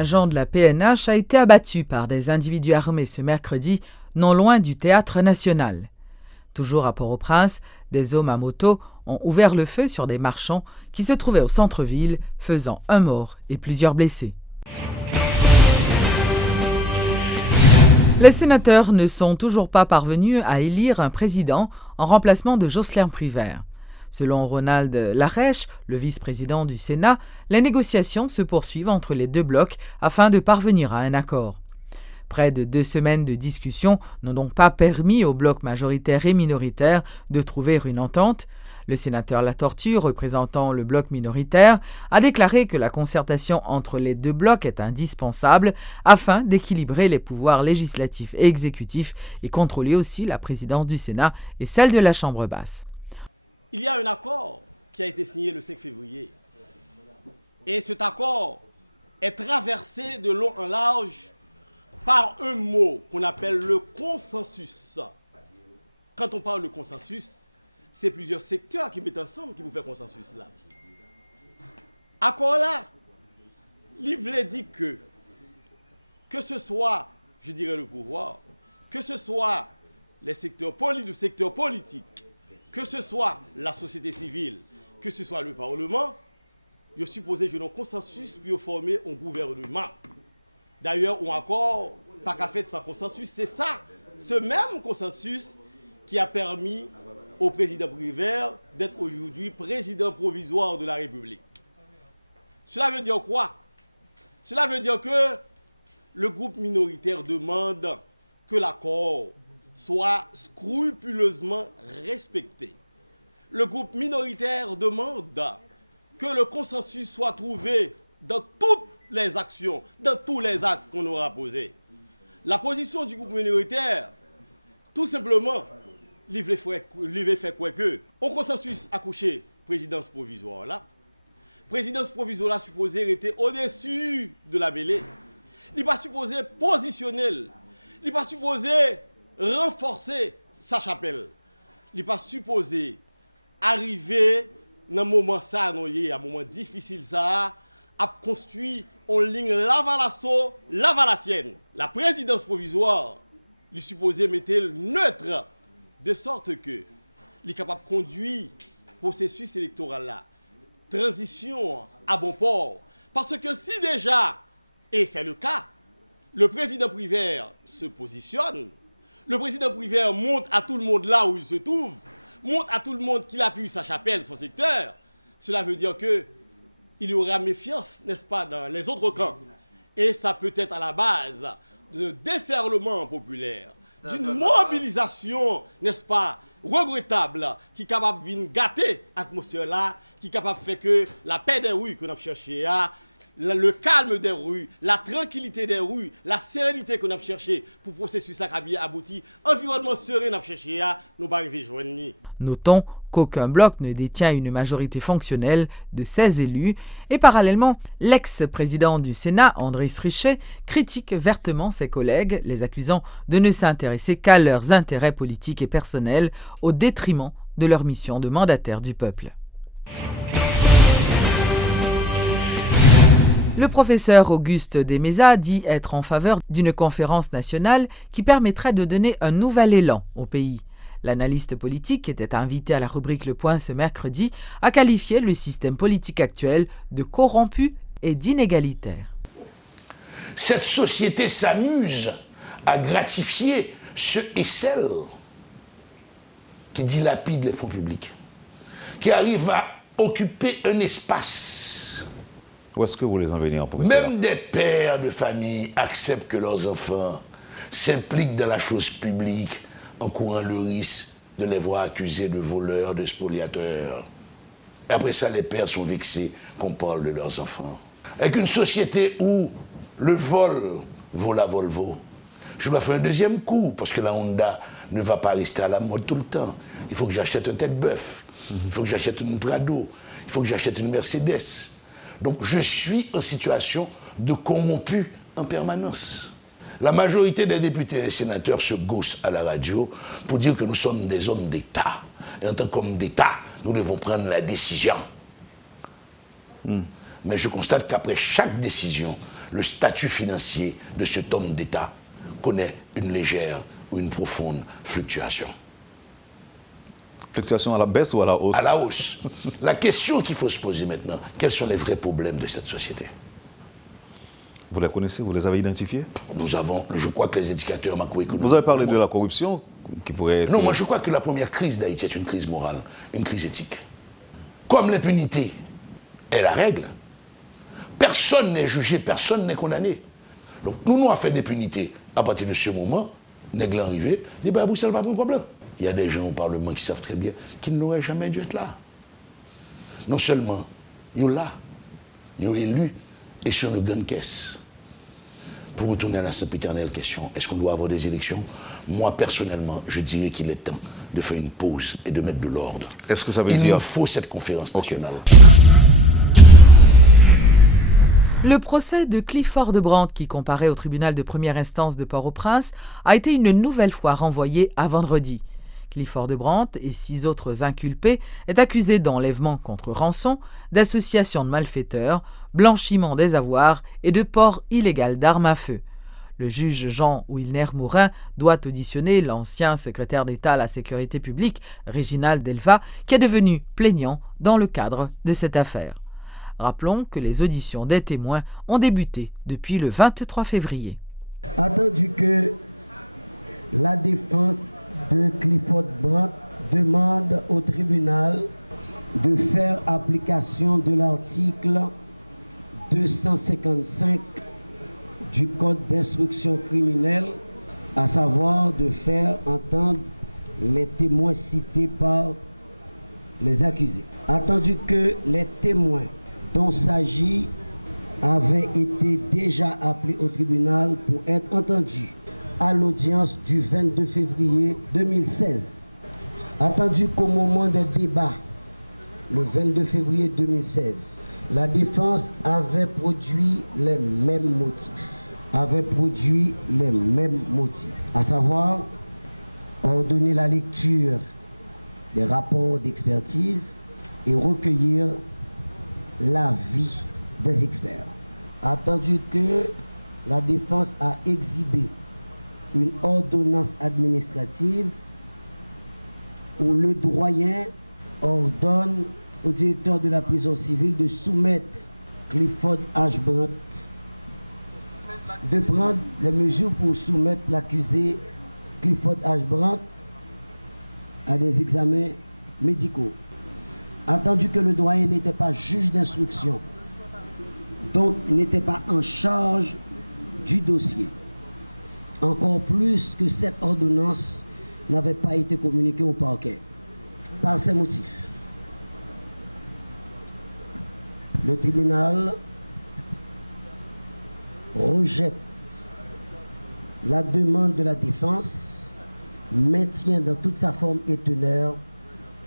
agent de la PNH a été abattu par des individus armés ce mercredi, non loin du Théâtre national. Toujours à Port-au-Prince, des hommes à moto ont ouvert le feu sur des marchands qui se trouvaient au centre-ville, faisant un mort et plusieurs blessés. Les sénateurs ne sont toujours pas parvenus à élire un président en remplacement de Jocelyn Privert. Selon Ronald Larèche, le vice-président du Sénat, les négociations se poursuivent entre les deux blocs afin de parvenir à un accord. Près de 2 semaines de discussion n'ont donc pas permis aux blocs majoritaire et minoritaire de trouver une entente. Le sénateur Latortue, représentant le bloc minoritaire, a déclaré que la concertation entre les deux blocs est indispensable afin d'équilibrer les pouvoirs législatifs et exécutifs et contrôler aussi la présidence du Sénat et celle de la Chambre basse. Il y a un accord qui a été signé le 5 février. Et cet accord est traversé de long en large par un mot qu'on appelle le consensus. Quand on parle de consensus, c'est plusieurs secteurs qui mettent ensemble qui vous font consensus là. Accord là, l'Ivlet dit que ce soit, je dirais le pouvoir, que ce soit les secteurs le secteur politique, que ce soit la société civile, que ce soit le Parlement, il est supposé jouer un consensus pour former un gouvernement. D'ailleurs, ou encore, pas qu'à faire sans consensus, c'est ça, ce même consensus qui a permis au président Privert d'être aujourd'hui président provisoire de la République. Cela veut dire quoi? Cela veut dire que le groupe minoritaire demande que l'accord soit scrupuleusement respecté. Le groupe minoritaire demande que le consensus soit trouvé dans toutes les actions, dans tous les actes qu'on aura posés. La position du groupe minoritaire, tout simplement, il veut faire quoi que, au consensus accouché, présidence provisoire là, présidence provisoire là supposée être au-dessus de la mêlée. Il n'est pas supposé positionner, il n'est pas supposé renforcer sa chapelle. Il n'est pas supposé arriver dans un moment ça, à un moment difficile ça, à construire en ligne la La présidence provisoire, il est supposé mettre le neutre, de sorte que il est capable de conduire le processus électoral là, transition à bon port. Parce que si déjà, et c'est le cas, le président Privert se positionne, le président Privert montre à tout le monde là où il se trouve, montre à tout le monde qu'il appuie sa chapelle, son secteur, cela veut dire que il y aura méfiance, n'est-ce pas, dans les autres camps. Et ça peut être à la base d'un déferlement populaire, d'une mobilisation, n'est-ce pas, regrettable, qui est capable de gâter l'atmosphère là, qui est capable de faire que la paix des rues que nous avons cherché, le calme des rues, la tranquillité des rues, la sérénité que nous avons cherché pour le processus abouti, environnement serein nous avons cherché, nous pas arriver joindre. Notons qu'aucun bloc ne détient une majorité fonctionnelle de 16 élus et parallèlement, l'ex-président du Sénat, André Strichet, critique vertement ses collègues, les accusant de ne s'intéresser qu'à leurs intérêts politiques et personnels au détriment de leur mission de mandataire du peuple. Le professeur Auguste Desmézas dit être en faveur d'une conférence nationale qui permettrait de donner un nouvel élan au pays. L'analyste politique, qui était invité à la rubrique Le Point ce mercredi, a qualifié le système politique actuel de corrompu et d'inégalitaire. Cette société s'amuse à gratifier ceux et celles qui dilapident les fonds publics, qui arrivent à occuper un espace. Où est-ce que vous les envoyez en professeur? Même des pères de famille acceptent que leurs enfants s'impliquent dans la chose publique en courant le risque de les voir accusés de voleurs, de spoliateurs. Et après ça, les pères sont vexés qu'on parle de leurs enfants. Avec une société où le vol vaut la Volvo, je dois faire un deuxième coup, parce que la Honda ne va pas rester à la mode tout le temps. Il faut que j'achète un tête-bœuf, il faut que j'achète une Prado, il faut que j'achète une Mercedes. Donc je suis en situation de corrompu en permanence. La majorité des députés et des sénateurs se gaussent à la radio pour dire que nous sommes des hommes d'État. Et en tant qu'hommes d'État, nous devons prendre la décision. Mais je constate qu'après chaque décision, le statut financier de cet homme d'État connaît une légère ou une profonde fluctuation. Fluctuation à la baisse ou à la hausse? À la hausse. La question qu'il faut se poser maintenant, quels sont les vrais problèmes de cette société? Vous les connaissez, vous les avez identifiés? Nous avons, je crois que les indicateurs macroéconomiques... Vous avez parlé de la corruption qui pourrait être... Non, moi je crois que la première crise d'Haïti est une crise morale, une crise éthique. Comme l'impunité est la règle, personne n'est jugé, personne n'est condamné. Donc nous avons fait d'impunité à partir de ce moment, Nègre arrivé, dit ben vous savez pas pourquoi blanc. Il y a des gens au Parlement qui savent très bien qu'ils n'auraient jamais dû être là. Non seulement, ils sont là, ils sont élus et sur le gain de caisse. Pour retourner à la simple éternelle question, est-ce qu'on doit avoir des élections? Moi, personnellement, je dirais qu'il est temps de faire une pause et de mettre de l'ordre. Est-ce que ça veut dire... Il nous faut cette conférence nationale. Le procès de Clifford de Brandt, qui comparait au tribunal de première instance de Port-au-Prince, a été une nouvelle fois renvoyé à vendredi. Clifford de Brandt et 6 autres inculpés est accusé d'enlèvement contre rançon, d'association de malfaiteurs, blanchiment des avoirs et de port illégal d'armes à feu. Le juge Jean Wilner-Mourin doit auditionner l'ancien secrétaire d'État à la sécurité publique, Réginald Delva, qui est devenu plaignant dans le cadre de cette affaire. Rappelons que les auditions des témoins ont débuté depuis le 23 février. Attendu que la défense de Clifford Brandt demande au tribunal de faire application de l'article 255 du Code d'instruction criminelle, à savoir de faire entendre les témoins cités par les accusés. Attendu que les témoins dont s'agit avaient été déjà appelés au tribunal pour être entendus à l'audience du 22 février 2016. Attendu qu'au moment des débats, le 22 février 2016, la défense avait produit les mêmes motifs. À savoir, ordonner la lecture des rapports d'expertise et recueillir l'avis des experts. Attendu que la défense a exhibé une ordonnance administrative où le doyen ordonne au directeur de la prison civile de soumettre Clifford H. Brandt, de prendre les mesures pour soumettre l'accusé Clifford H. Brandt à des examens médicaux. Attendu que le doyen n'était pas juge d'instruction, donc n'était pas en charge du dossier. Encore plus que cette ordonnance n'avait pas été communiquée au parquet. Par ces motifs, le tribunal rejette la demande de la défense, maintient dans toute sa forme et teneur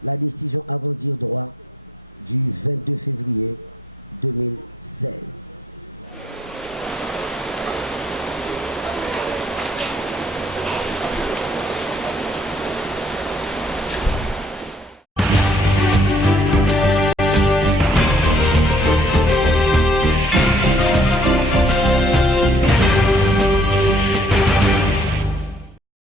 la décision avant dire droit du 22 février 2016.